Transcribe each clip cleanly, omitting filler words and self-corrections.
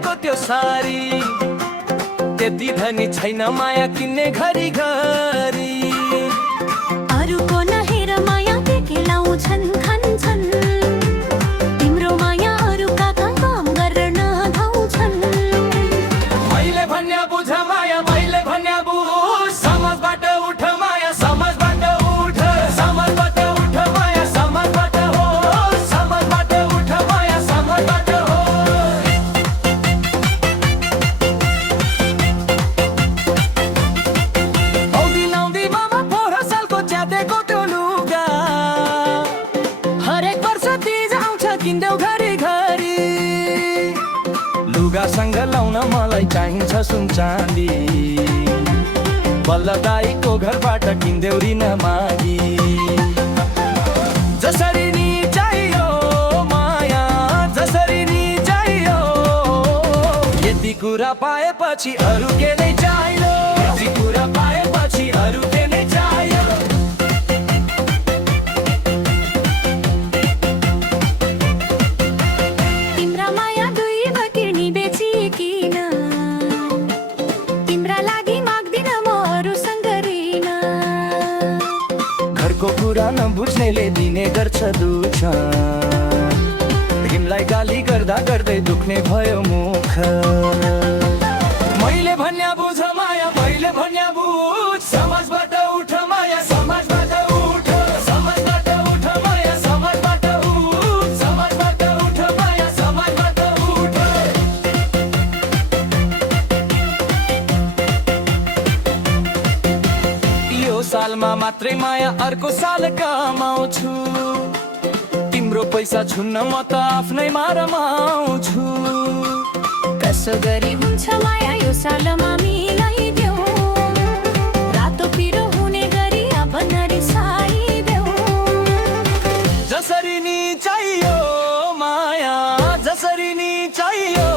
किनेको त्यो सारी, त्यति धनी छैन माया किन्ने घरी घरी। अरूको नहेर माया के लाउँछन् खान्छन्, तिम्रो माया अरूका काम गर्न धाउँछन्। मैले भन्या बुझ माया, मैले भन्या बुझ, समाजबाट उठ माया, समाजबाट उठ, समाजबाट उठ माया, समाजबाट हो, समाजबाट उठ माया, समाजबाट हो। औधी लाउँदी मामा पोहोर सालको च्यातेको त्यो लुगा, हरेक वर्ष तिज आउँछ किन्देऊ घरी घरी। लुगासँग लाउन मलाई चाहिन्छ सुन चाँदी, बल्ल दाईको घरबाट किन्देऊ ऋण मागी। जसरी नि चाहियो माया, जसरी नि चाहियो, यति कुरा पाएपछि अरू के नै चाहियो, यति कुरा पाएपछि अरू के नै चाहियो। तिम्रा माया दुई बकिर्नी बेचिकिन, तिम्रा लागि माग्दिन म अरूसँग ऋण। घरको कुरा नबुझ्नेले दिने गर्छ दुःख, तिमीलाई गाली गर्दा गर्दै दुख्ने भयो मुख। मैले भन्या बुझ माया, मैले भन्या बुझ, समाजबाट उठ माया, समाजबाट उठ, समाजबाट उठ माया, समाजबाट उठ, समाजबाट उठ माया, समाजबाट उठ। यो सालमा मात्रै माया, अर्को साल कमाउँछु, तिम्रो पैसा छुन्न म त आफ्नैमा रमाउँछु। कसो गरी हुन्छ माया यो सालमा मिलाइदेऊ, रातो पिरो हुने गरी अब नरिसाइदेऊ। जसरी नि चाहियो माया, जसरी नि चाहियो,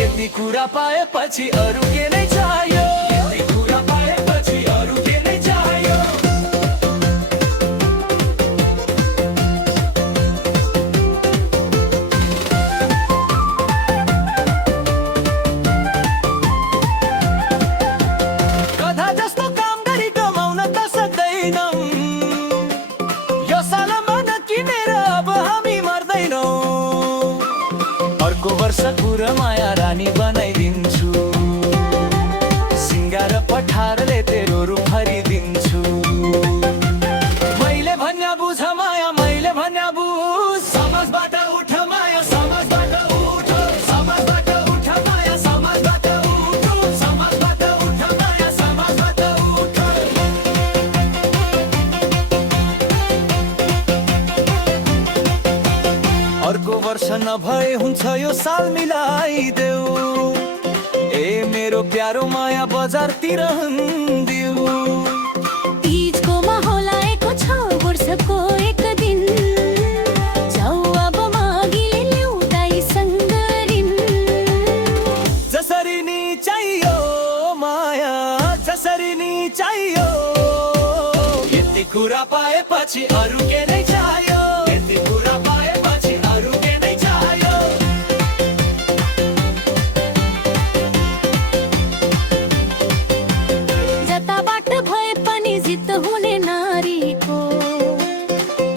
यति कुरा पाएपछि अरू के नै चाहियो, यति कुरा पाएपछि अरू के नै चाहियो। गधा जस्तो काम गरी कमाउन त सक्दैनौँ, यो सालमा नकिनेर अब हामी मर्दैनौँ। अर्को वर्ष कुरा माया रानी बनाइदिन्छु, सिङ्गार पठारले तेरो रूप भरिदिन्छु। मैले भन्या बुझ माया, मैले भन्या बुझ, समाजबाट उठ माया, समाजबाट उठ, समाजबाट उठ माया, समाजबाट उठ, समाजबाट उठ माया, समाजबाट उठ। अर्को वर्ष नभए हुन्छ यो साल मिलाइदेऊ, ए मेरो प्यारो माया बजारतिर दिऊ। तीजको माहौल आएको छ वर्षको एक दिन, जाऊ अब मागिले ल्याऊ दाइसँग ऋण। जसरी नि चाहियो माया, जसरी नि चाहियो, यति कुरा पाएपछि अरू के नै चाहियो, यति कुरा पाएपछि अरू के नै चाहियो। जताबाट भए पनि जित हुने नारीको,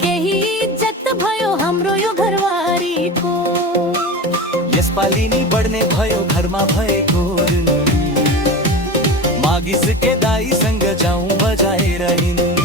केही इज्जत भयो हाम्रो यो घरवारीको। यसपालि नि बढ्ने भयो घरमा भएको ऋण, मागिस के दाईसँग जाउँ बजाएर हिँड्नु।